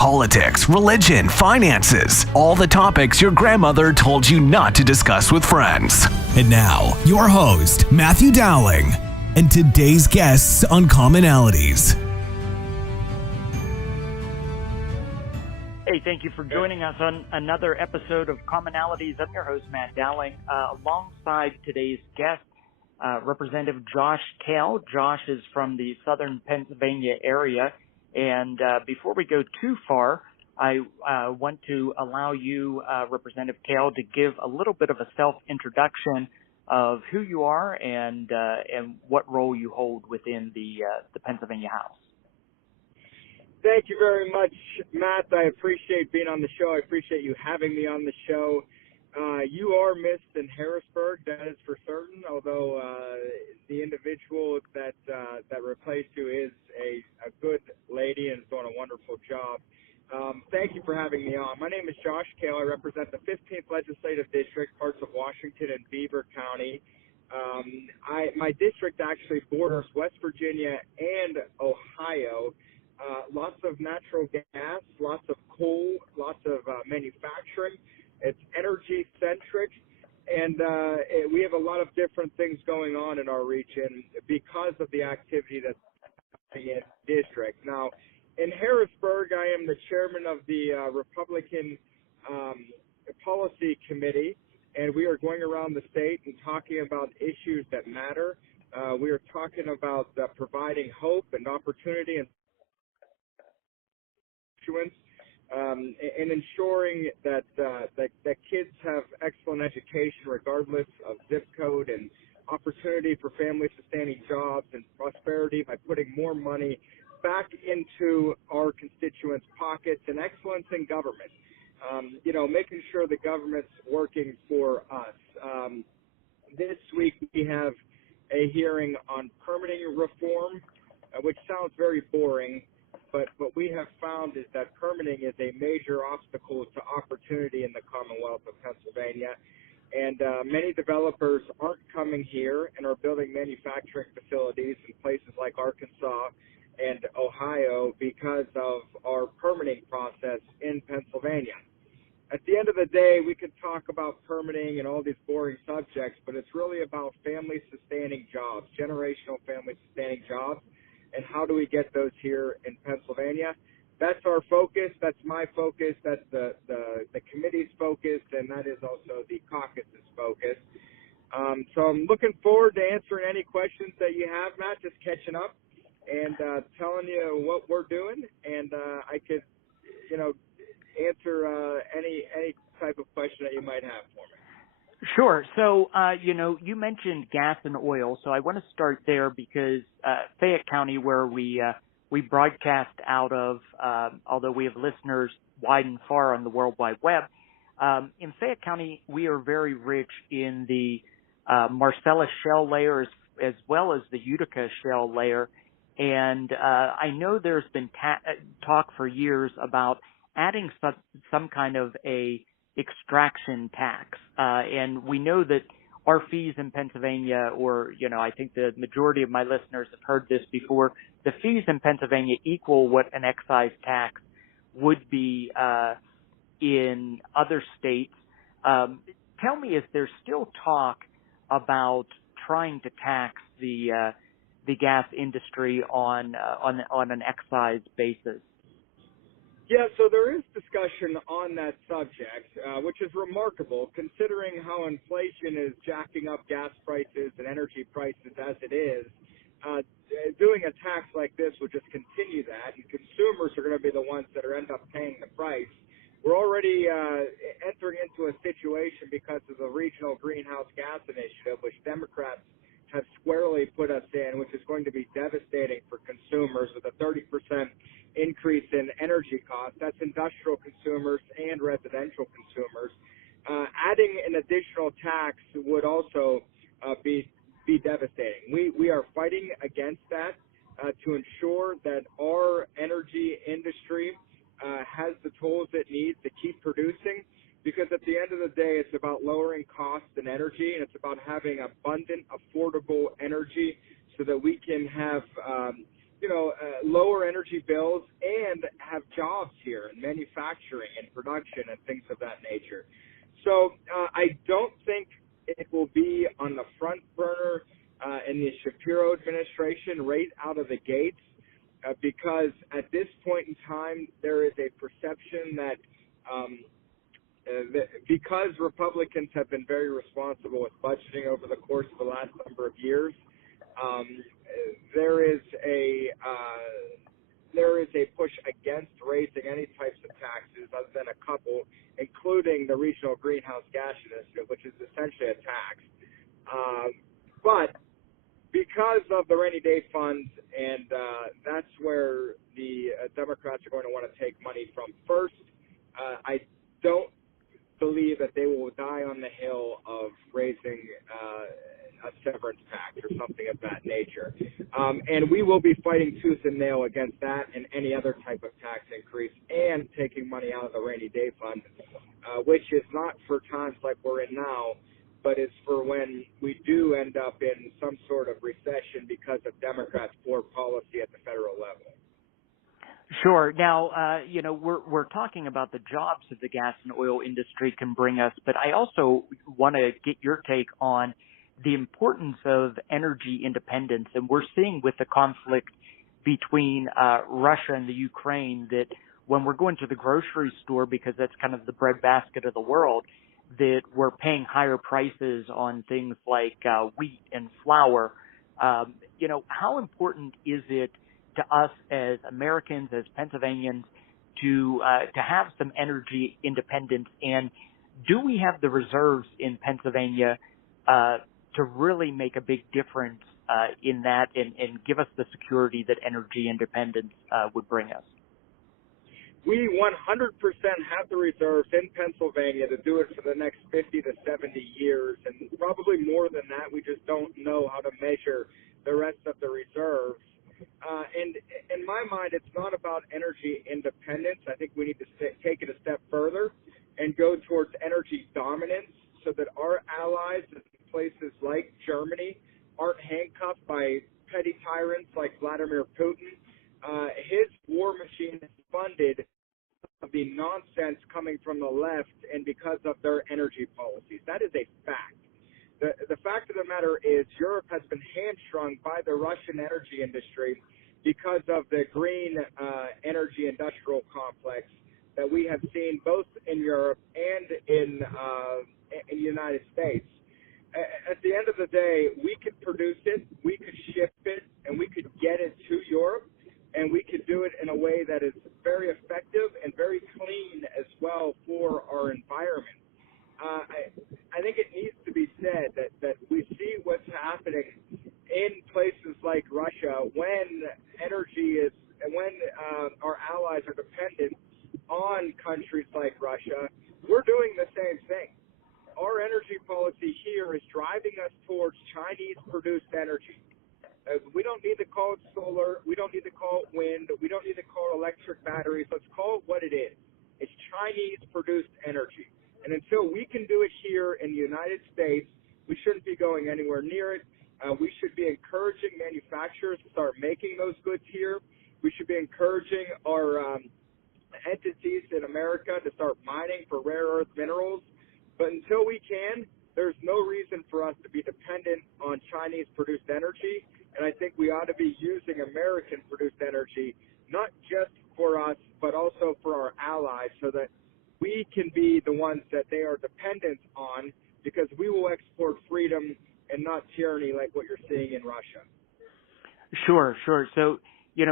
politics, religion, finances, all the topics your grandmother told you not to discuss with friends. And now, your host, Matthew Dowling, and today's guests on Commonalities. Hey, thank you for joining us on another episode of Commonalities. I'm your host, Matt Dowling, alongside today's guest, Representative Josh Kail. Josh is from the southern Pennsylvania area. And before we go too far, I want to allow you, Representative Kail, to give a little bit of a self-introduction of who you are and what role you hold within the Pennsylvania House. Thank you very much, Matt. I appreciate being on the show. I appreciate you having me on the show. You are missed in Harrisburg, that is for certain, although the individual that replaced you is a good lady and is doing a wonderful job. Thank you for having me on. My name is Josh Kail. I represent the 15th Legislative District, parts of Washington and Beaver County. My district actually borders West Virginia and Ohio. Lots of natural gas, lots of coal, lots of manufacturing. It's energy-centric, and we have a lot of different things going on in our region because of the activity that's in the district. Now, in Harrisburg, I am the chairman of the Republican Policy Committee, and we are going around the state and talking about issues that matter. We are talking about providing hope and opportunity and and ensuring that kids have excellent education regardless of zip code, and opportunity for family-sustaining jobs and prosperity by putting more money back into our constituents' pockets, and excellence in government. Making sure the government's working for us. This week we have a hearing on permitting reform, which sounds very boring. But what we have found is that permitting is a major obstacle to opportunity in the Commonwealth of Pennsylvania. And many developers aren't coming here and are building manufacturing facilities in places like Arkansas and Ohio because of our permitting process in Pennsylvania. At the end of the day, we could talk about permitting and all these boring subjects, but it's really about family-sustaining jobs, generational family-sustaining jobs. And how do we get those here in Pennsylvania? That's our focus. That's my focus. That's the committee's focus, and that is also the caucus's focus. So I'm looking forward to answering any questions that you have, Matt, just catching up and telling you what we're doing. And I could, answer any type of question that you might have for me. Sure. So, you mentioned gas and oil, so I want to start there because Fayette County, where we broadcast out of, although we have listeners wide and far on the World Wide Web, in Fayette County, we are very rich in the Marcellus shale layer as well as the Utica shale layer. And I know there's been talk for years about adding some kind of a extraction tax. And we know that our fees in Pennsylvania, or, I think the majority of my listeners have heard this before, the fees in Pennsylvania equal what an excise tax would be in other states. Tell me, is there still talk about trying to tax the gas industry on an excise basis? Yeah, so there is discussion on that subject, which is remarkable considering how inflation is jacking up gas prices and energy prices as it is. Doing a tax like this would just continue that, and consumers are going to be the ones that end up paying the price. We're already entering into a situation because of the Regional Greenhouse Gas Initiative, which Democrats have squarely put us in, which is going to be devastating for consumers with a 30% increase in energy costs. That's industrial consumers and residential consumers. Adding an additional tax would also be devastating. We are fighting against that to ensure that our energy industry has the tools it needs to keep producing, because at the end of the day, it's about lowering costs and energy, and it's about having abundant, affordable energy so that we can have lower energy bills and have job jobs here in manufacturing and production and things of that nature. So I don't think it will be on the front burner in the Shapiro administration right out of the gates, because at this point in time there is a perception that because Republicans have been very responsible with budgeting over the course of the last number of years, there is a push against raising any types of taxes other than a couple, including the Regional Greenhouse Gas Initiative, which is essentially a tax. But because of the rainy day funds, and that's where the Democrats are going to want to take money from first, I don't believe that they will die on the hill of raising a severance tax or something of that nature. And we will be fighting tooth and nail against that and any other type of tax increase and taking money out of the rainy day fund, which is not for times like we're in now, but it's for when we do end up in some sort of recession because of Democrats' poor policy at the federal level. Sure. Now, we're talking about the jobs that the gas and oil industry can bring us, but I also want to get your take on the importance of energy independence. And we're seeing with the conflict between Russia and the Ukraine that when we're going to the grocery store, because that's kind of the breadbasket of the world, that we're paying higher prices on things like wheat and flour. How important is it to us as Americans, as Pennsylvanians, to have some energy independence? And do we have the reserves in Pennsylvania to really make a big difference in that and give us the security that energy independence would bring us? We 100% have the reserves in Pennsylvania to do it for the next 50 to 70 years, and probably more than that. We just don't know how to measure the rest of the reserves. And in my mind, it's not about energy independence. I think we need to take it a step further and go towards energy dominance so that our allies in places like Germany aren't handcuffed by petty tyrants like Vladimir Putin. His war machine is funded of the nonsense coming from the left and because of their energy policies. That is a fact. The fact of the matter is Europe has been hamstrung by the Russian energy industry because of the green energy industrial complex that we have seen both in Europe and in the United States. At the end of the day, we could produce it, we could ship it, and we could get it to Europe, and we could do it in a way that is very effective and very clean as well for our environment. I think it needs to be said that we see what's happening in places like Russia when our allies are dependent on countries like Russia. We're doing the same thing. Our energy policy here is driving us towards Chinese-produced energy. We don't need to call it solar. We don't need to call it wind. We don't need to call it electric batteries. Let's call it what it is. It's Chinese-produced energy. And until we can do it here in the United States, we shouldn't be going anywhere near it. We should be encouraging manufacturers to start making those goods here. We should be encouraging our entities in America to start mining for rare earth minerals. But until we can, there's no reason for us to be dependent on Chinese-produced energy. And I think we ought to be using American-produced energy, not just for us, but also for our allies, so that we can be the ones that they are dependent on, because we will export freedom and not tyranny like what you're seeing in Russia. Sure. So,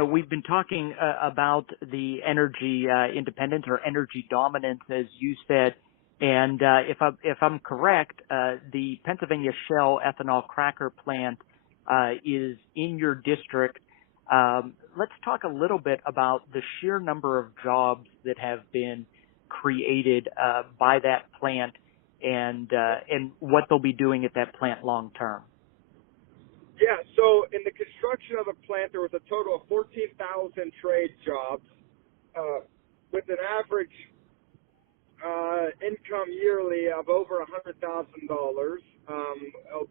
we've been talking about the energy independence or energy dominance, as you said. And if I'm correct, the Pennsylvania Shell ethanol cracker plant is in your district. Let's talk a little bit about the sheer number of jobs that have been created by that plant and what they'll be doing at that plant long term. Yeah, so in the construction of the plant, there was a total of 14,000 trade jobs with an average income yearly of over $100,000.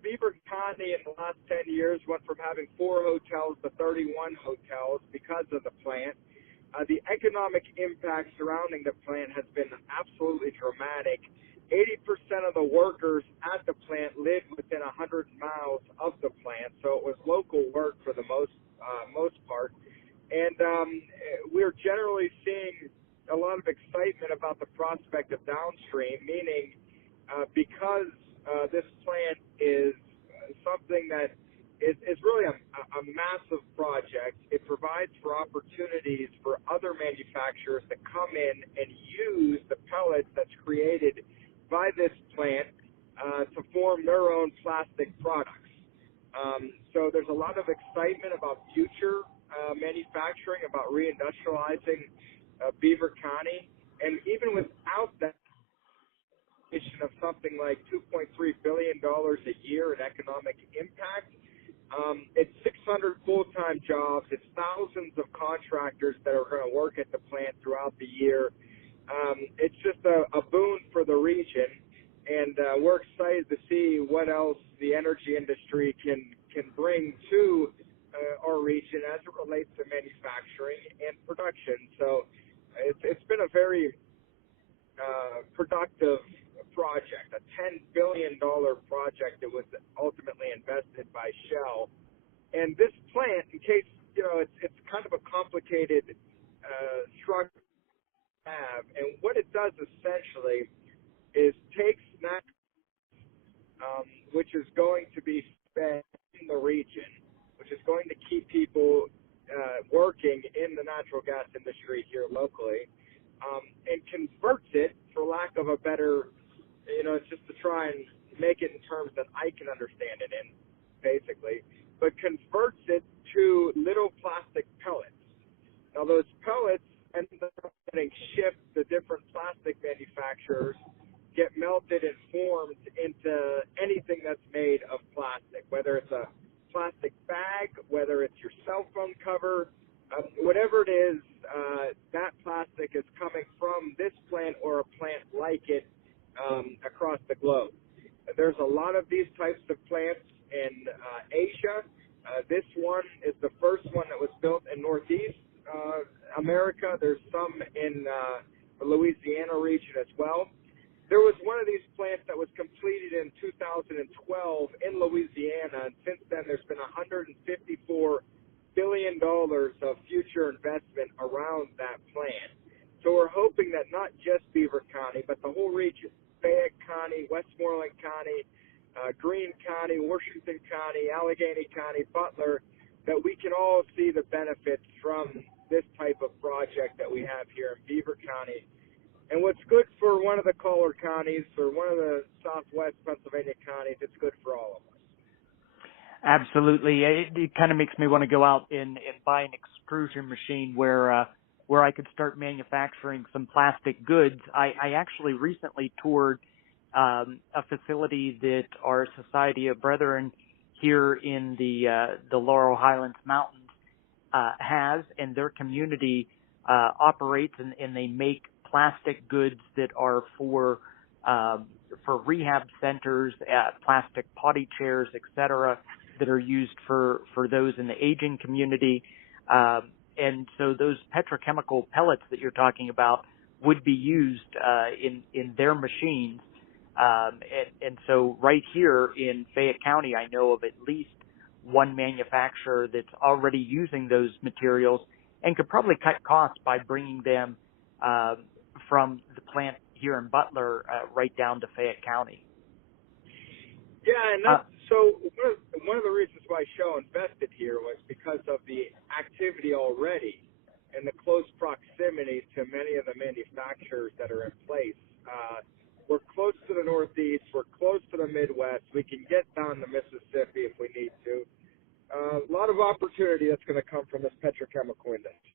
Beaver County in the last 10 years went from having 4 hotels to 31 hotels because of the plant. The economic impact surrounding the plant has been absolutely dramatic. 80% of the workers at the plant live within 100 miles of the plant, so it was local work for the most part. And we're generally seeing a lot of excitement about the prospect of downstream, meaning because this plant is something that is really a massive project. It provides for opportunities for other manufacturers to come in and use the pellets that's created by this plant to form their own plastic products. So there's a lot of excitement about future manufacturing, about reindustrializing Beaver County, and even without that of something like $2.3 billion a year in economic impact, it's 600 full-time jobs. It's thousands of contractors that are going to work at the plant throughout the year. It's just a boon for the region, and we're excited to see what else the energy industry can bring to our region as it relates to manufacturing and production. So it's been a very productive project, a $10 billion project that was ultimately invested by Shell. And this plant, in case, it's kind of a complicated structure to have, and what it does essentially is takes which is going to be spent in the region, which is going to keep people working in the natural gas industry here locally, and converts it, for lack of a better, it's just to try and make it in terms that I can understand it in, basically, but converts it to little plastic pellets. Now, those pellets end up getting shipped to different plastic manufacturers, get melted and formed into anything that's made of plastic, whether it's a plastic bag, whether it's your cell phone cover, whatever it is, that plastic is coming from this plant or a plant like it across the globe. There's a lot of these types of plants in Asia. This one is the first one that was built in Northeast America. There's some in the Louisiana region as well. There was one of these plants that was completed in 2012 in Louisiana, and since then there's been $154 billion of future investment around that plant. So we're hoping that not just Beaver County, but the whole region, Fayette County, Westmoreland County, Greene County, Washington County, Allegheny County, Butler, that we can all see the benefits from this type of project that we have here in Beaver County. And what's good for one of the collar counties or one of the southwest Pennsylvania counties, it's good for all of us. Absolutely. It kind of makes me want to go out and buy an extrusion machine where I could start manufacturing some plastic goods. I actually recently toured a facility that our Society of Brethren here in the Laurel Highlands Mountains has, and their community operates, and they make plastic goods that are for rehab centers, plastic potty chairs, etc., that are used for those in the aging community. And so those petrochemical pellets that you're talking about would be used in their machines. And so right here in Fayette County, I know of at least one manufacturer that's already using those materials and could probably cut costs by bringing them from the plant here in Butler right down to Fayette County. Yeah, and that's, so one of the reasons why Shell invested here was because of the activity already and the close proximity to many of the manufacturers that are in place. We're close to the Northeast. We're close to the Midwest. We can get down to Mississippi if we need to. A lot of opportunity that's going to come from this petrochemical industry.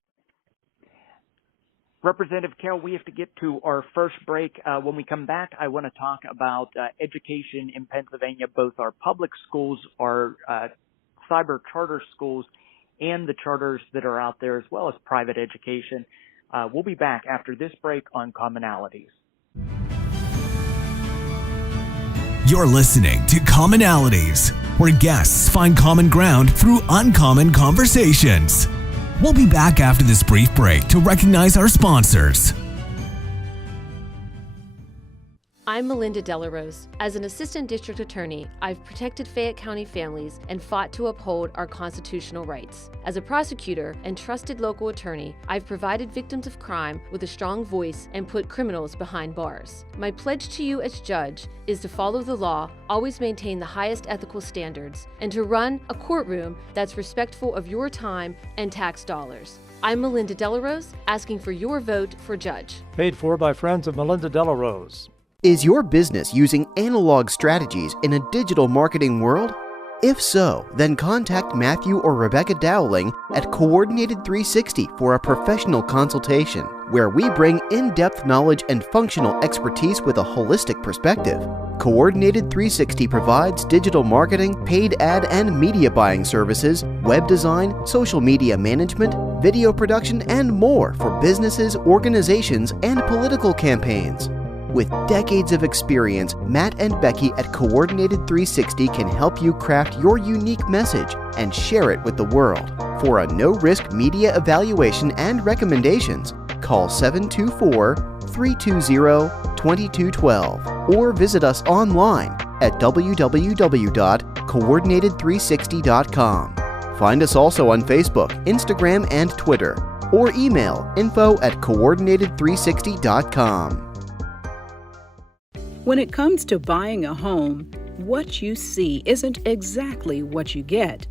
Representative Kail, we have to get to our first break. When we come back, I want to talk about education in Pennsylvania, both our public schools, our cyber charter schools, and the charters that are out there, as well as private education. We'll be back after this break on Commonalities. You're listening to Commonalities, where guests find common ground through uncommon conversations. We'll be back after this brief break to recognize our sponsors. I'm Melinda Delarose. As an assistant district attorney, I've protected Fayette County families and fought to uphold our constitutional rights. As a prosecutor and trusted local attorney, I've provided victims of crime with a strong voice and put criminals behind bars. My pledge to you as judge is to follow the law, always maintain the highest ethical standards, and to run a courtroom that's respectful of your time and tax dollars. I'm Melinda Delarose, asking for your vote for judge. Paid for by friends of Melinda Delarose. Is your business using analog strategies in a digital marketing world? If so, then contact Matthew or Rebecca Dowling at Coordinated 360 for a professional consultation, where we bring in-depth knowledge and functional expertise with a holistic perspective. Coordinated 360 provides digital marketing, paid ad and media buying services, web design, social media management, video production, and more for businesses, organizations, and political campaigns. With decades of experience, Matt and Becky at Coordinated 360 can help you craft your unique message and share it with the world. For a no-risk media evaluation and recommendations, call 724-320-2212 or visit us online at www.coordinated360.com. Find us also on Facebook, Instagram, and Twitter, or email info@coordinated360.com. When it comes to buying a home, what you see isn't exactly what you get.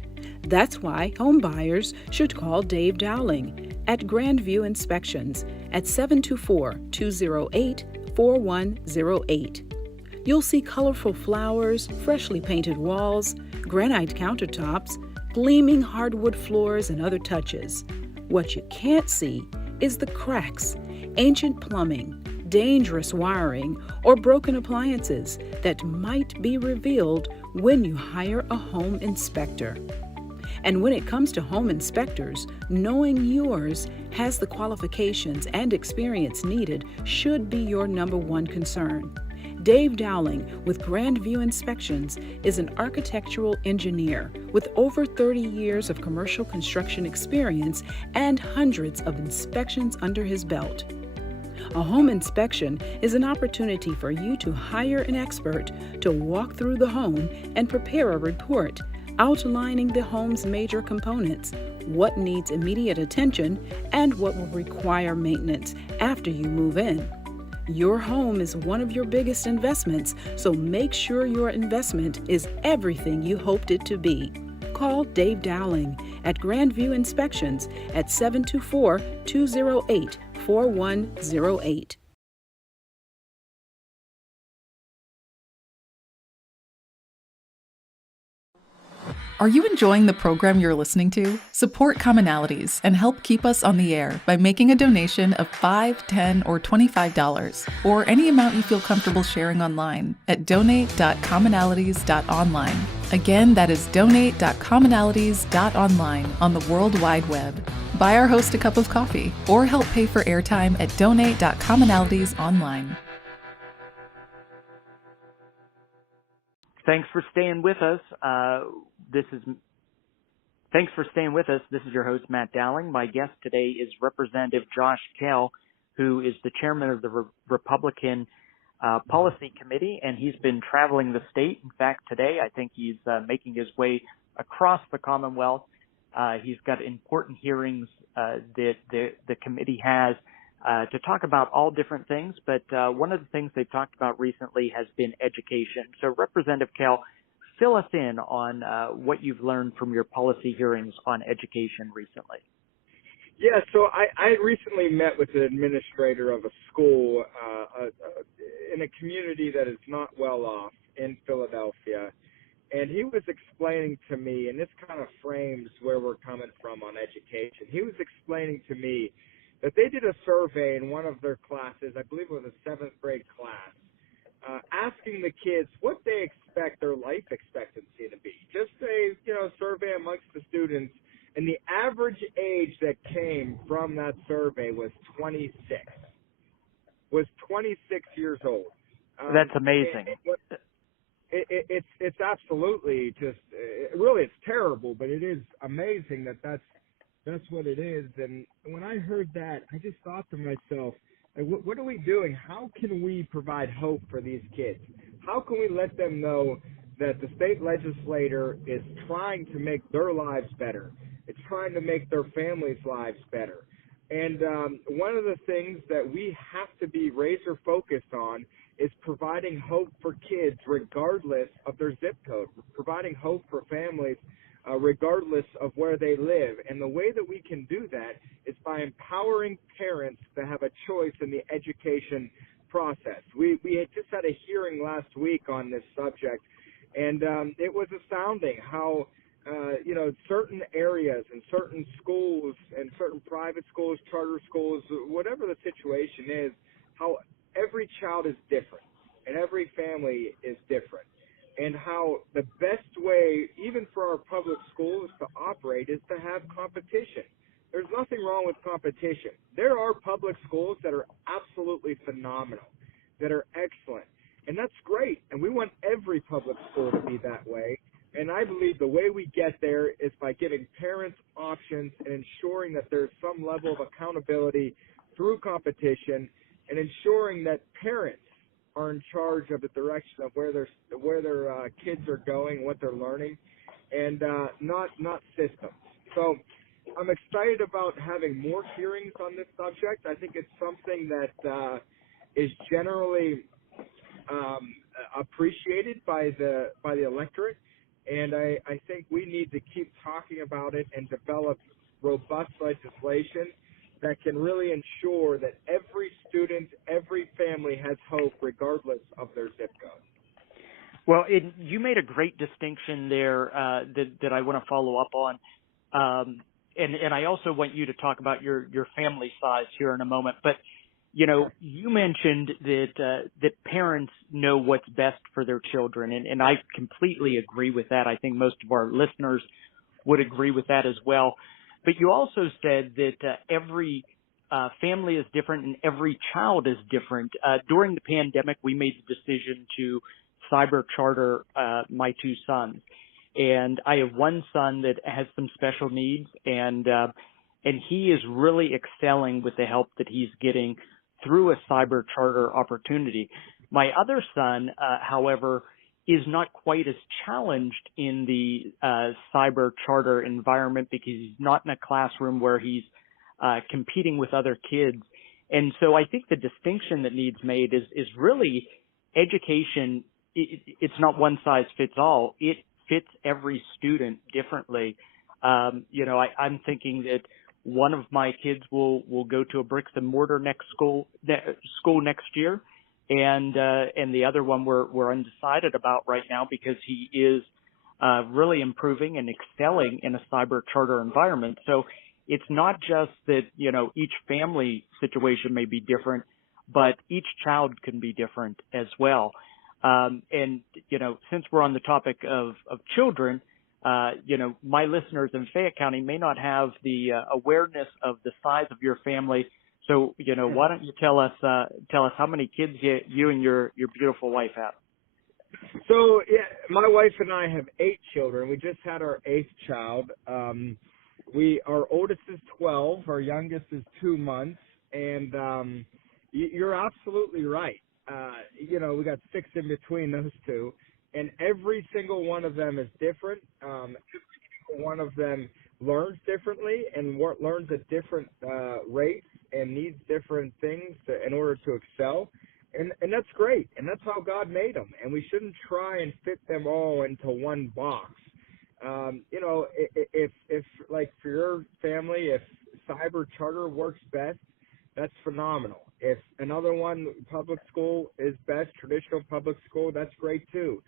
That's why home buyers should call Dave Dowling at Grandview Inspections at 724-208-4108. You'll see colorful flowers, freshly painted walls, granite countertops, gleaming hardwood floors, and other touches. What you can't see is the cracks, ancient plumbing, dangerous wiring, or broken appliances that might be revealed when you hire a home inspector. And when it comes to home inspectors, knowing yours has the qualifications and experience needed should be your number one concern. Dave Dowling with Grandview Inspections is an architectural engineer with over 30 years of commercial construction experience and hundreds of inspections under his belt. A home inspection is an opportunity for you to hire an expert to walk through the home and prepare a report outlining the home's major components, what needs immediate attention, and what will require maintenance after you move in. Your home is one of your biggest investments, so make sure your investment is everything you hoped it to be. Call Dave Dowling at Grandview Inspections at 724-208-4108. Are you enjoying the program you're listening to? Support Commonalities and help keep us on the air by making a donation of $5, $10, or $25, or any amount you feel comfortable sharing online at donate.commonalities.online. Again, that is donate.commonalities.online on the World Wide Web. Buy our host a cup of coffee or help pay for airtime at donate.commonalities.online. Thanks for staying with us. Thanks for staying with us. This is your host, Matt Dowling. My guest today is Representative Josh Kail, who is the chairman of the Republican Policy Committee, and he's been traveling the state. In fact, today I think he's making his way across the Commonwealth. He's got important hearings that the committee has to talk about all different things, but one of the things they've talked about recently has been education. So Representative Kail, fill us in on what you've learned from your policy hearings on education recently. Yeah, so I recently met with an administrator of a school in a community that is not well off in Philadelphia, and he was explaining to me, and this kind of frames where we're coming from on education. He was explaining to me that they did a survey in one of their classes, I believe it was a 7th grade class, asking the kids what they expect their life expectancy to be. Just a survey amongst the students, and the average age that came from that survey was 26. Was 26 years old. That's amazing. It's absolutely just really it's terrible, but it is amazing that that's that's what it is. And when I heard that, I just thought to myself, like, what are we doing? How can we provide hope for these kids? How can we let them know that the state legislator is trying to make their lives better? It's trying to make their families' lives better. And one of the things that we have to be razor focused on is providing hope for kids regardless of their zip code, providing hope for families regardless of where they live. And the way that we can do that is by empowering parents to have a choice in the education process. We had just had a hearing last week on this subject, and it was astounding how certain areas and certain schools and certain private schools, charter schools, whatever the situation is, how every child is different and every family is different, and how the best way, even for our public schools, to operate is to have competition. There's nothing wrong with competition. There are public schools that are absolutely phenomenal, that are excellent, and that's great, and we want every public school to be that way. And I believe the way we get there is by giving parents options and ensuring that there's some level of accountability through competition, and ensuring that parents are in charge of the direction of where their kids are going, what they're learning, and not systems. So I'm excited about having more hearings on this subject. I think it's something that is generally appreciated by the electorate. And I think we need to keep talking about it and develop robust legislation that can really ensure that every student, every family has hope regardless of their zip code. Well, you made a great distinction there that I want to follow up on. And I also want you to talk about your family size here in a moment. But, you mentioned that parents know what's best for their children, and I completely agree with that. I think most of our listeners would agree with that as well. But you also said that every family is different and every child is different. During the pandemic, we made the decision to cyber charter my two sons. And I have one son that has some special needs, and he is really excelling with the help that he's getting through a cyber charter opportunity. My other son, however, is not quite as challenged in the cyber charter environment because he's not in a classroom where he's competing with other kids. And so I think the distinction that needs made is really education. It's not one size fits all. It fits every student differently. I'm thinking that one of my kids will go to a bricks and mortar school next year, and the other one we're undecided about right now because he is really improving and excelling in a cyber charter environment. So it's not just that each family situation may be different, but each child can be different as well. And since we're on the topic of children, my listeners in Fayette County may not have the awareness of the size of your family. So, why don't you tell us how many kids you and your beautiful wife have? So, yeah, my wife and I have 8 children. We just had our 8th child. Our oldest is 12. Our youngest is 2 months. And you're absolutely right. We got 6 in between those two. And every single one of them is different. Every single one of them learns differently and learns at different rates and needs different things in order to excel. And that's great. And that's how God made them. And we shouldn't try and fit them all into one box. If like for your family, if cyber charter works best, that's phenomenal. If another one, public school, is best, traditional public school, that's great too.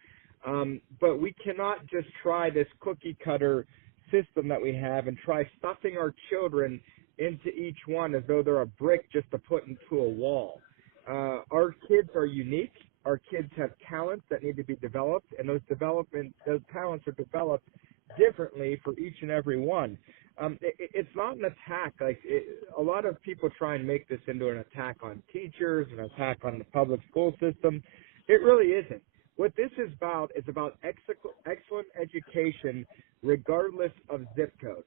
But we cannot just try this cookie cutter system that we have and try stuffing our children into each one as though they're a brick just to put into a wall. Our kids are unique. Our kids have talents that need to be developed, and those talents are developed differently for each and every one. It's not an attack. A lot of people try and make this into an attack on teachers, an attack on the public school system. It really isn't. What this is about excellent education regardless of zip code.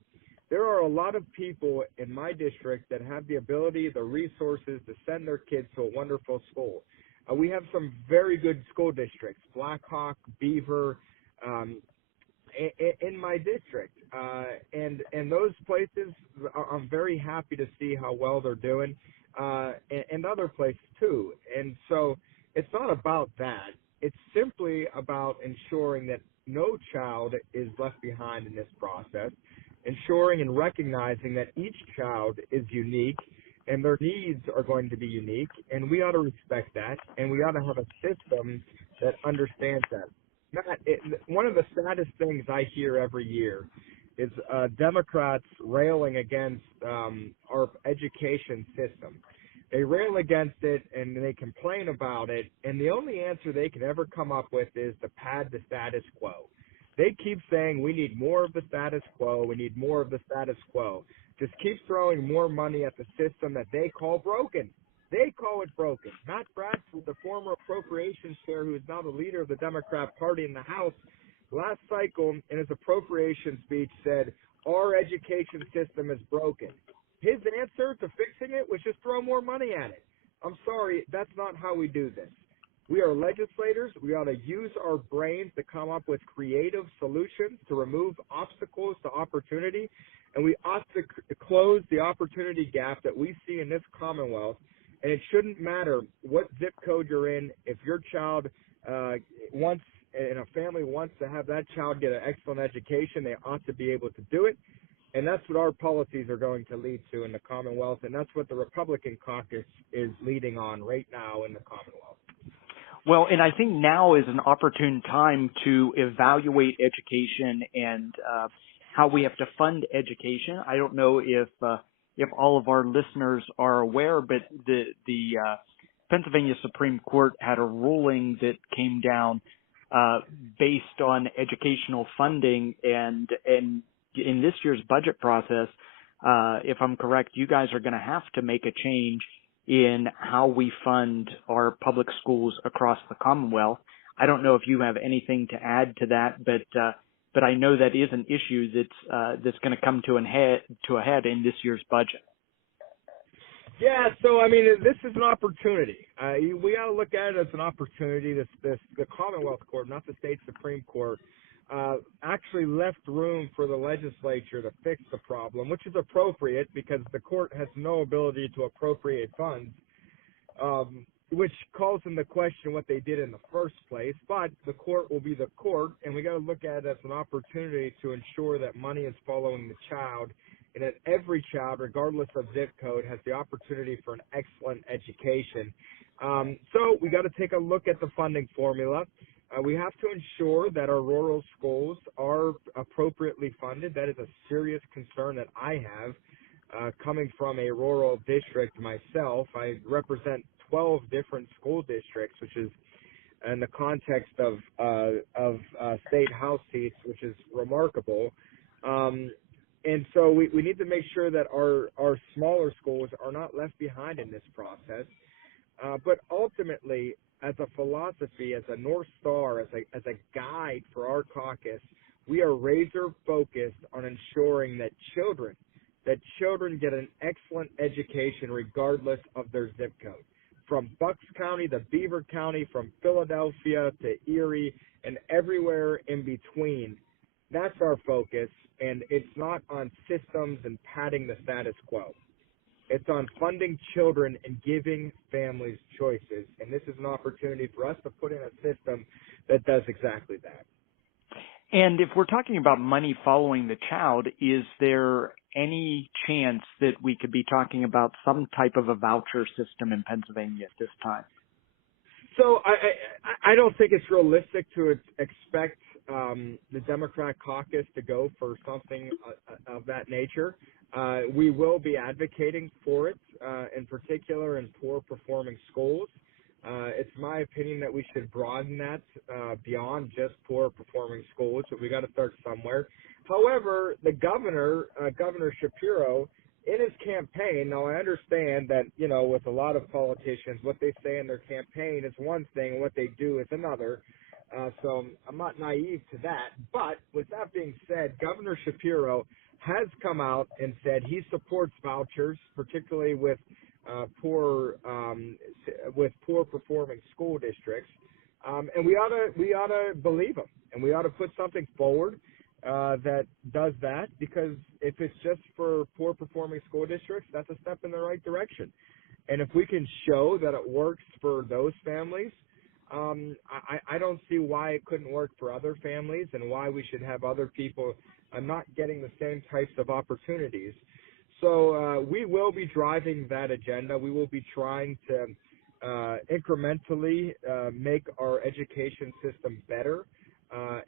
There are a lot of people in my district that have the ability, the resources to send their kids to a wonderful school. We have some very good school districts, Blackhawk, Beaver, in my district. And those places, I'm very happy to see how well they're doing, and other places too. And so it's not about that. It's simply about ensuring that no child is left behind in this process, ensuring and recognizing that each child is unique and their needs are going to be unique, and we ought to respect that, and we ought to have a system that understands that. Matt, one of the saddest things I hear every year is Democrats railing against our education system. They rail against it and they complain about it, and the only answer they can ever come up with is to pad the status quo. They keep saying we need more of the status quo, we need more of the status quo. Just keep throwing more money at the system that they call broken. They call it broken. Matt Bradford, the former appropriations chair who is now the leader of the Democrat Party in the House, last cycle in his appropriations speech said, our education system is broken. His answer to fixing it was just throw more money at it. I'm sorry, that's not how we do this. We are legislators. We ought to use our brains to come up with creative solutions to remove obstacles to opportunity, and we ought to close the opportunity gap that we see in this Commonwealth. And it shouldn't matter what zip code you're in. If your child wants, and a family wants to have that child get an excellent education, they ought to be able to do it. And that's what our policies are going to lead to in the Commonwealth, and that's what the Republican caucus is leading on right now in the Commonwealth. Well, and I think now is an opportune time to evaluate education and how we have to fund education. I don't know if all of our listeners are aware, but the Pennsylvania Supreme Court had a ruling that came down based on educational funding, and in this year's budget process, if I'm correct, you guys are going to have to make a change in how we fund our public schools across the Commonwealth. I don't know if you have anything to add to that, but I know that is an issue that's going to come to a head in this year's budget. Yeah, so I mean, this is an opportunity. We got to look at it as an opportunity. The Commonwealth Court, not the state Supreme Court, actually left room for the legislature to fix the problem, which is appropriate because the court has no ability to appropriate funds, which calls into question what they did in the first place. But the court will be the court, and we got to look at it as an opportunity to ensure that money is following the child, and that every child, regardless of zip code, has the opportunity for an excellent education. So we got to take a look at the funding formula. We have to ensure that our rural schools are appropriately funded. That is a serious concern that I have. Coming from a rural district myself, I represent 12 different school districts, which is in the context of state house seats, which is remarkable. And so we need to make sure that our smaller schools are not left behind in this process. But ultimately, as a philosophy, as a North Star, as a guide for our caucus, we are razor focused on ensuring that children get an excellent education regardless of their zip code. From Bucks County to Beaver County, from Philadelphia to Erie, and everywhere in between. That's our focus, and it's not on systems and padding the status quo. It's on funding children and giving families choices, and this is an opportunity for us to put in a system that does exactly that. And if we're talking about money following the child, is there any chance that we could be talking about some type of a voucher system in Pennsylvania at this time? So I don't think it's realistic to expect the Democrat caucus to go for something of that nature. We will be advocating for it, in particular in poor-performing schools. It's my opinion that we should broaden that beyond just poor-performing schools, but we got to start somewhere. However, the governor, Governor Shapiro, in his campaign, now I understand that, with a lot of politicians, what they say in their campaign is one thing and what they do is another. So I'm not naive to that. But with that being said, Governor Shapiro has come out and said he supports vouchers, particularly with poor performing school districts, and we ought to believe him, and we ought to put something forward that does that, because if it's just for poor performing school districts, that's a step in the right direction. And if we can show that it works for those families, I don't see why it couldn't work for other families, and why we should have other people not getting the same types of opportunities. So we will be driving that agenda. We will be trying to incrementally make our education system better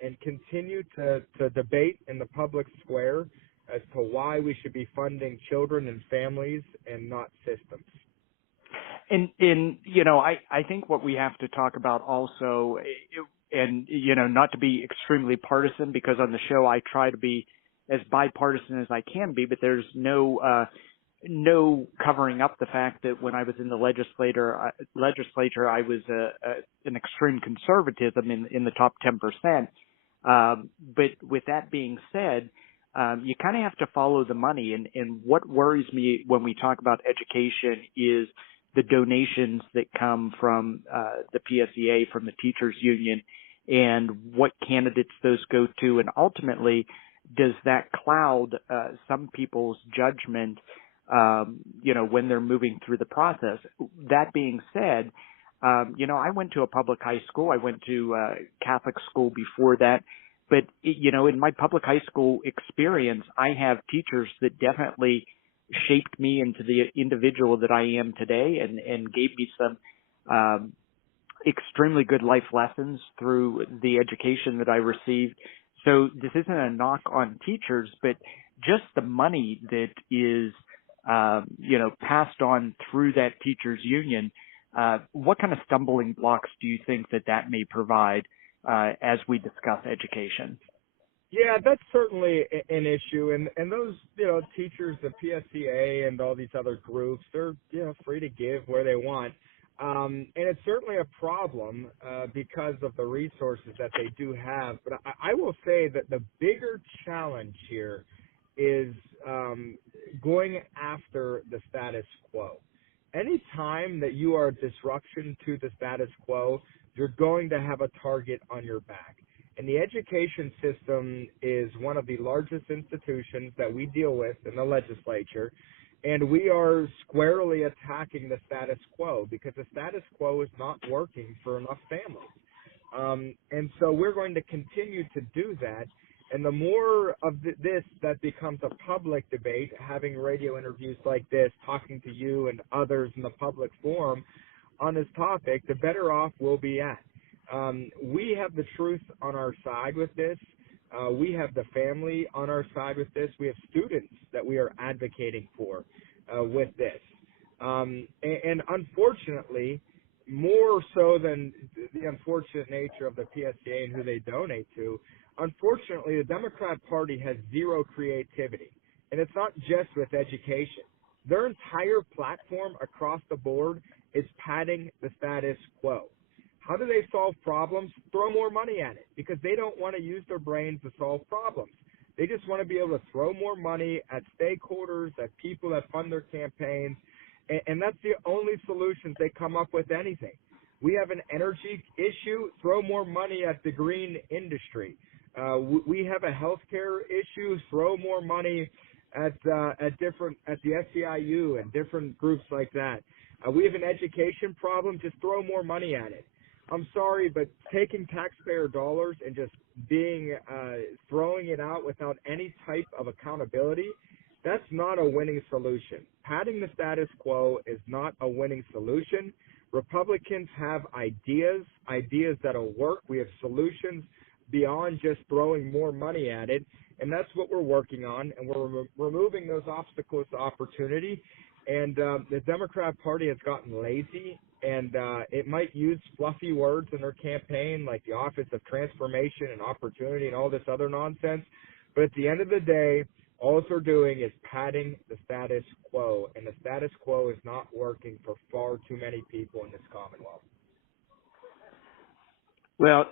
and continue to debate in the public square as to why we should be funding children and families and not systems. And I think what we have to talk about also, and, not to be extremely partisan, because on the show I try to be as bipartisan as I can be, but there's no covering up the fact that when I was in the legislature, I was an extreme conservatism in the top 10%. But with that being said, you kind of have to follow the money. And what worries me when we talk about education is the donations that come from the PSEA, from the teachers union, and what candidates those go to. And ultimately, does that cloud some people's judgment, when they're moving through the process? That being said, I went to a public high school. I went to Catholic school before that. But, in my public high school experience, I have teachers that definitely shaped me into the individual that I am today, and gave me some extremely good life lessons through the education that I received. So this isn't a knock on teachers, but just the money that is, passed on through that teachers union. What kind of stumbling blocks do you think that may provide as we discuss education? Yeah, that's certainly an issue, and those teachers, the PSCA and all these other groups, they're free to give where they want, and it's certainly a problem because of the resources that they do have. But I will say that the bigger challenge here is going after the status quo. Any time that you are a disruption to the status quo, you're going to have a target on your back. And the education system is one of the largest institutions that we deal with in the legislature, and we are squarely attacking the status quo because the status quo is not working for enough families. And so we're going to continue to do that. And the more of this that becomes a public debate, having radio interviews like this, talking to you and others in the public forum on this topic, the better off we'll be at. We have the truth on our side with this. We have the family on our side with this. We have students that we are advocating for with this. And unfortunately, more so than the unfortunate nature of the PSA and who they donate to, unfortunately, the Democrat Party has zero creativity. And it's not just with education. Their entire platform across the board is padding the status quo. How do they solve problems? Throw more money at it, because they don't want to use their brains to solve problems. They just want to be able to throw more money at stakeholders, at people that fund their campaigns, and that's the only solutions they come up with anything. We have an energy issue, throw more money at the green industry. We have a healthcare issue, throw more money at the SEIU and different groups like that. We have an education problem, just throw more money at it. I'm sorry, but taking taxpayer dollars and just throwing it out without any type of accountability, that's not a winning solution. Padding the status quo is not a winning solution. Republicans have ideas that'll work. We have solutions beyond just throwing more money at it, and that's what we're working on, and we're removing those obstacles to opportunity. And the Democrat Party has gotten lazy, and it might use fluffy words in their campaign like the Office of Transformation and Opportunity and all this other nonsense. But at the end of the day, all they're doing is padding the status quo, and the status quo is not working for far too many people in this Commonwealth. Well,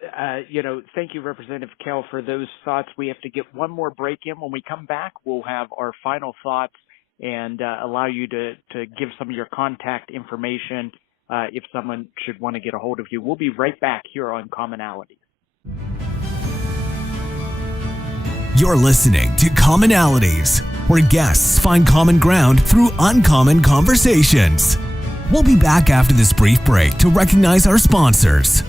thank you, Representative Kail, for those thoughts. We have to get one more break in. When we come back, we'll have our final thoughts and allow you to give some of your contact information if someone should want to get a hold of you. We'll be right back here on Commonalities. You're listening to Commonalities, where guests find common ground through uncommon conversations. We'll be back after this brief break to recognize our sponsors.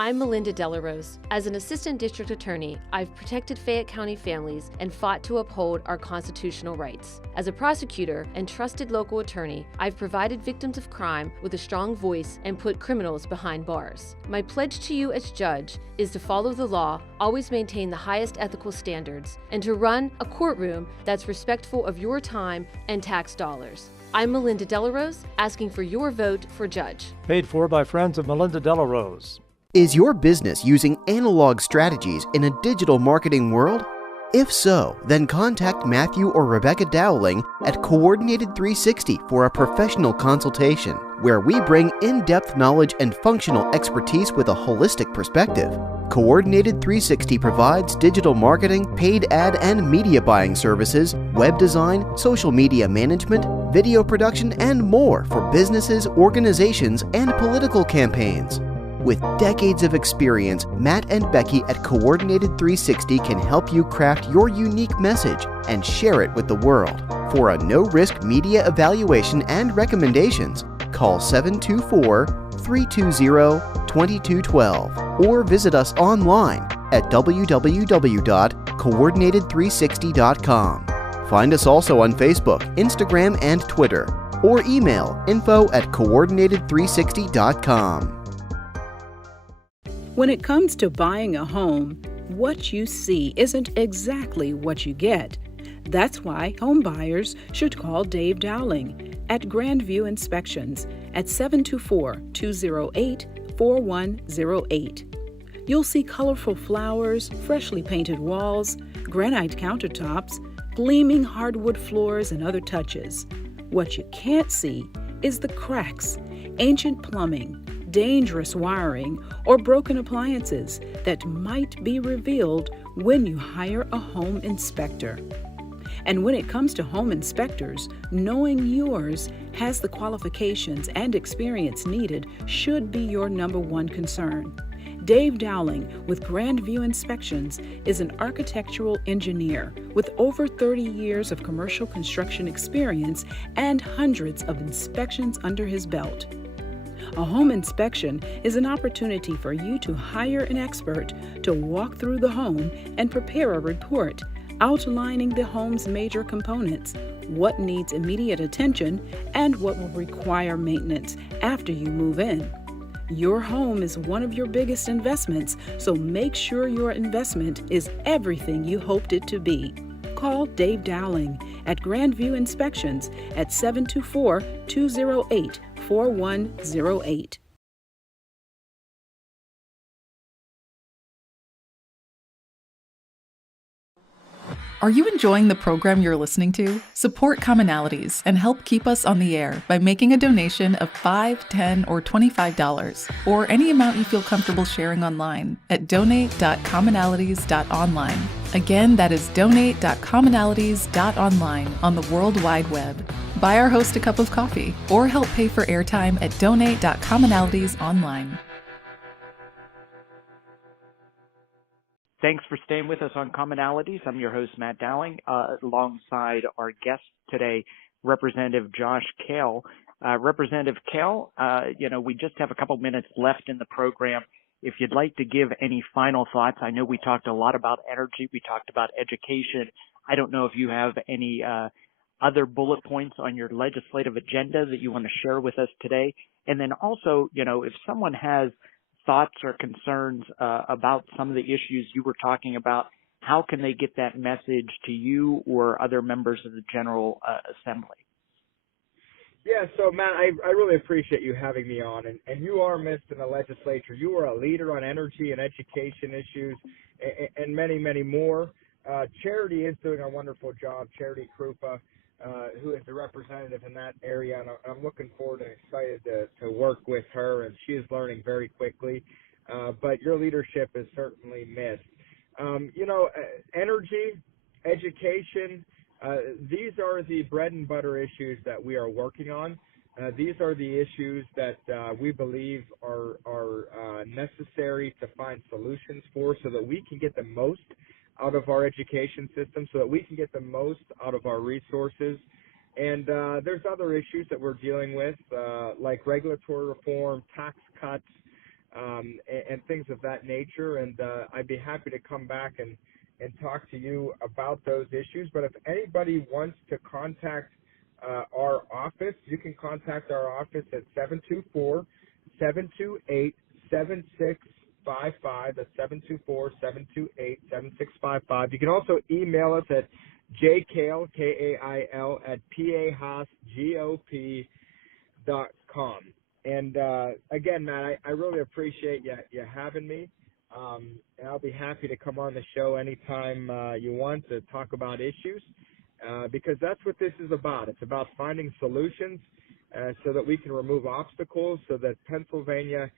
I'm Melinda Delarose. As an assistant district attorney, I've protected Fayette County families and fought to uphold our constitutional rights. As a prosecutor and trusted local attorney, I've provided victims of crime with a strong voice and put criminals behind bars. My pledge to you as judge is to follow the law, always maintain the highest ethical standards, and to run a courtroom that's respectful of your time and tax dollars. I'm Melinda Delarose, asking for your vote for judge. Paid for by friends of Melinda Delarose. Is your business using analog strategies in a digital marketing world? If so, then contact Matthew or Rebecca Dowling at Coordinated 360 for a professional consultation, where we bring in-depth knowledge and functional expertise with a holistic perspective. Coordinated 360 provides digital marketing, paid ad and media buying services, web design, social media management, video production, and more for businesses, organizations, and political campaigns. With decades of experience, Matt and Becky at Coordinated 360 can help you craft your unique message and share it with the world. For a no-risk media evaluation and recommendations, call 724-320-2212 or visit us online at www.coordinated360.com. Find us also on Facebook, Instagram, and Twitter, or email info@coordinated360.com. When it comes to buying a home, what you see isn't exactly what you get. That's why home buyers should call Dave Dowling at Grandview Inspections at 724-208-4108. You'll see colorful flowers, freshly painted walls, granite countertops, gleaming hardwood floors, and other touches. What you can't see is the cracks, ancient plumbing, dangerous wiring, or broken appliances that might be revealed when you hire a home inspector. And when it comes to home inspectors, knowing yours has the qualifications and experience needed should be your number one concern. Dave Dowling with Grandview Inspections is an architectural engineer with over 30 years of commercial construction experience and hundreds of inspections under his belt. A home inspection is an opportunity for you to hire an expert to walk through the home and prepare a report outlining the home's major components, what needs immediate attention, and what will require maintenance after you move in. Your home is one of your biggest investments, so make sure your investment is everything you hoped it to be. Call Dave Dowling at Grandview Inspections at 724-208-4108. Are you enjoying the program you're listening to? Support Commonalities and help keep us on the air by making a donation of $5, $10, or $25, or any amount you feel comfortable sharing online at donate.commonalities.online. Again, that is donate.commonalities.online on the World Wide Web. Buy our host a cup of coffee or help pay for airtime at donate.commonalities.online. Thanks for staying with us on Commonalities. I'm your host, Matt Dowling, alongside our guest today, Representative Josh Kail. Representative Kail, we just have a couple minutes left in the program. If you'd like to give any final thoughts, I know we talked a lot about energy. We talked about education. I don't know if you have any other bullet points on your legislative agenda that you want to share with us today. And then also, if someone has thoughts or concerns about some of the issues you were talking about, how can they get that message to you or other members of the General Assembly? Yeah, so Matt, I really appreciate you having me on, and you are missed in the legislature. You are a leader on energy and education issues and many, many more. Charity is doing a wonderful job, Charity Krupa. who is a representative in that area, and I'm looking forward and excited to work with her, and she is learning very quickly. But your leadership is certainly missed. Energy, education, these are the bread and butter issues that we are working on. These are the issues that we believe are necessary to find solutions for, so that we can get the most out of our education system, so that we can get the most out of our resources. And there's other issues that we're dealing with, like regulatory reform, tax cuts, and things of that nature. And I'd be happy to come back and talk to you about those issues. But if anybody wants to contact our office, you can contact our office at 724-728-7655. That's 724-728-7655. You can also email us at jkail, Kail, at pahasgop.com. And again, Matt, I really appreciate you having me. And I'll be happy to come on the show anytime you want to talk about issues, because that's what this is about. It's about finding solutions so that we can remove obstacles, so that Pennsylvania,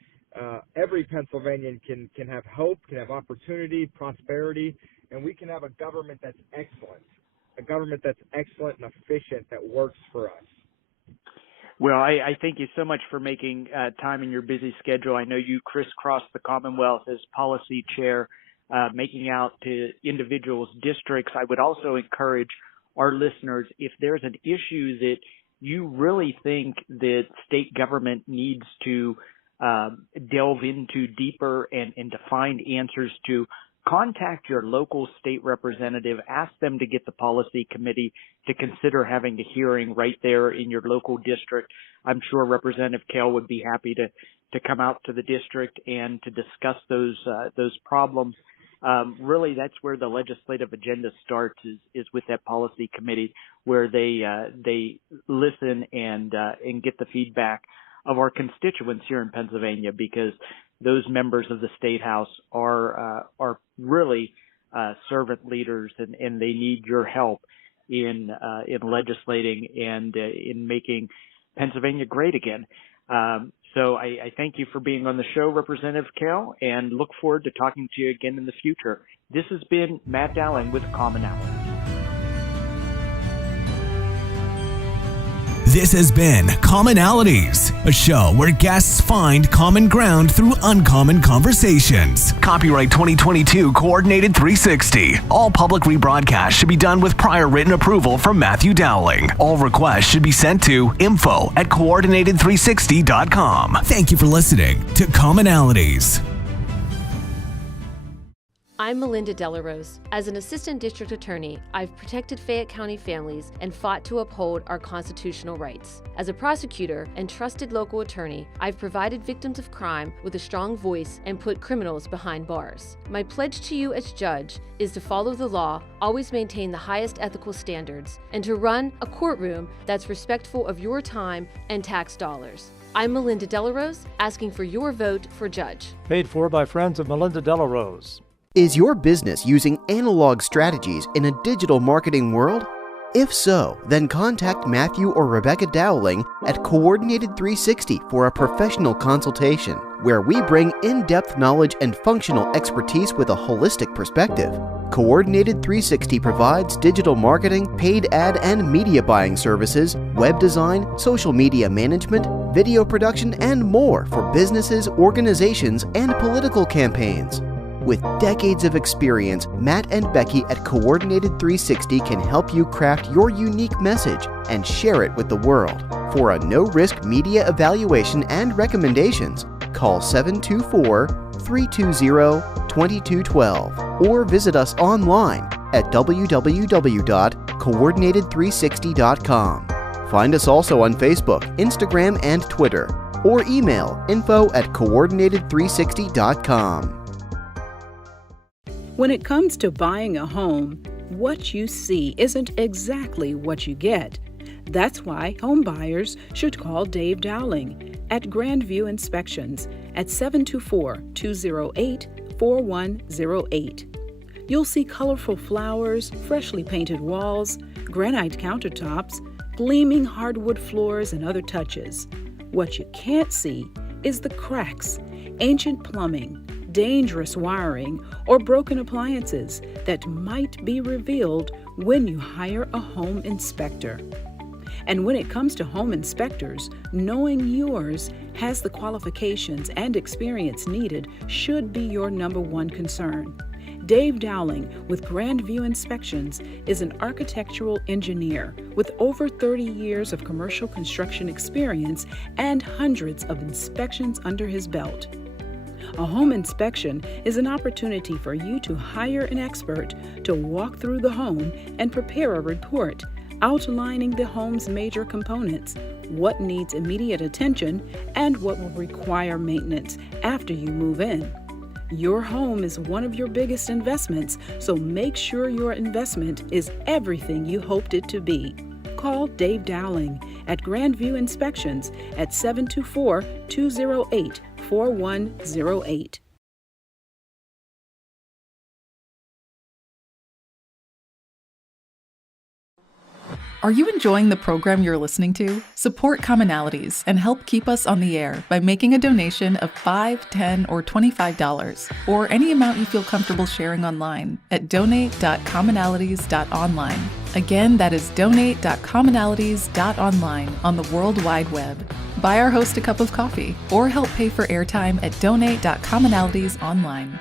every Pennsylvanian can have hope, can have opportunity, prosperity, and we can have a government that's excellent, and efficient, that works for us. Well, I thank you so much for making time in your busy schedule. I know you crisscross the Commonwealth as policy chair, making out to individuals' districts. I would also encourage our listeners, if there's an issue that you really think that state government needs to delve into deeper and to find answers to, contact your local state representative. Ask them to get the policy committee to consider having a hearing right there in your local district. I'm sure Representative Kail would be happy to come out to the district and to discuss those problems. Really, that's where the legislative agenda starts, is with that policy committee, where they listen and get the feedback of our constituents here in Pennsylvania, because those members of the State House are really servant leaders, and they need your help in legislating and in making Pennsylvania great again. So I thank you for being on the show, Representative Kail, and look forward to talking to you again in the future. This has been Matt Dowling with Commonalities. This has been Commonalities, a show where guests find common ground through uncommon conversations. Copyright 2022 Coordinated 360. All public rebroadcasts should be done with prior written approval from Matthew Dowling. All requests should be sent to info@coordinated360.com. Thank you for listening to Commonalities. I'm Melinda Delarose. As an assistant district attorney, I've protected Fayette County families and fought to uphold our constitutional rights. As a prosecutor and trusted local attorney, I've provided victims of crime with a strong voice and put criminals behind bars. My pledge to you as judge is to follow the law, always maintain the highest ethical standards, and to run a courtroom that's respectful of your time and tax dollars. I'm Melinda Delarose, asking for your vote for judge. Paid for by friends of Melinda Delarose. Is your business using analog strategies in a digital marketing world? If so, then contact Matthew or Rebecca Dowling at Coordinated 360 for a professional consultation, where we bring in-depth knowledge and functional expertise with a holistic perspective. Coordinated 360 provides digital marketing, paid ad and media buying services, web design, social media management, video production, and more for businesses, organizations, and political campaigns. With decades of experience, Matt and Becky at Coordinated 360 can help you craft your unique message and share it with the world. For a no-risk media evaluation and recommendations, call 724-320-2212 or visit us online at www.coordinated360.com. Find us also on Facebook, Instagram, and Twitter, or email info@coordinated360.com. When it comes to buying a home, what you see isn't exactly what you get. That's why home buyers should call Dave Dowling at Grandview Inspections at 724-208-4108. You'll see colorful flowers, freshly painted walls, granite countertops, gleaming hardwood floors, and other touches. What you can't see is the cracks, ancient plumbing, dangerous wiring, or broken appliances that might be revealed when you hire a home inspector. And when it comes to home inspectors, knowing yours has the qualifications and experience needed should be your number one concern. Dave Dowling with Grandview Inspections is an architectural engineer with over 30 years of commercial construction experience and hundreds of inspections under his belt. A home inspection is an opportunity for you to hire an expert to walk through the home and prepare a report outlining the home's major components, what needs immediate attention, and what will require maintenance after you move in. Your home is one of your biggest investments, so make sure your investment is everything you hoped it to be. Call Dave Dowling at Grandview Inspections at 724-208-4108. Are you enjoying the program you're listening to? Support Commonalities and help keep us on the air by making a donation of $5, $10, or $25, or any amount you feel comfortable sharing online at donate.commonalities.online. Again, that is donate.commonalities.online on the World Wide Web. Buy our host a cup of coffee or help pay for airtime at donate.commonalities.online.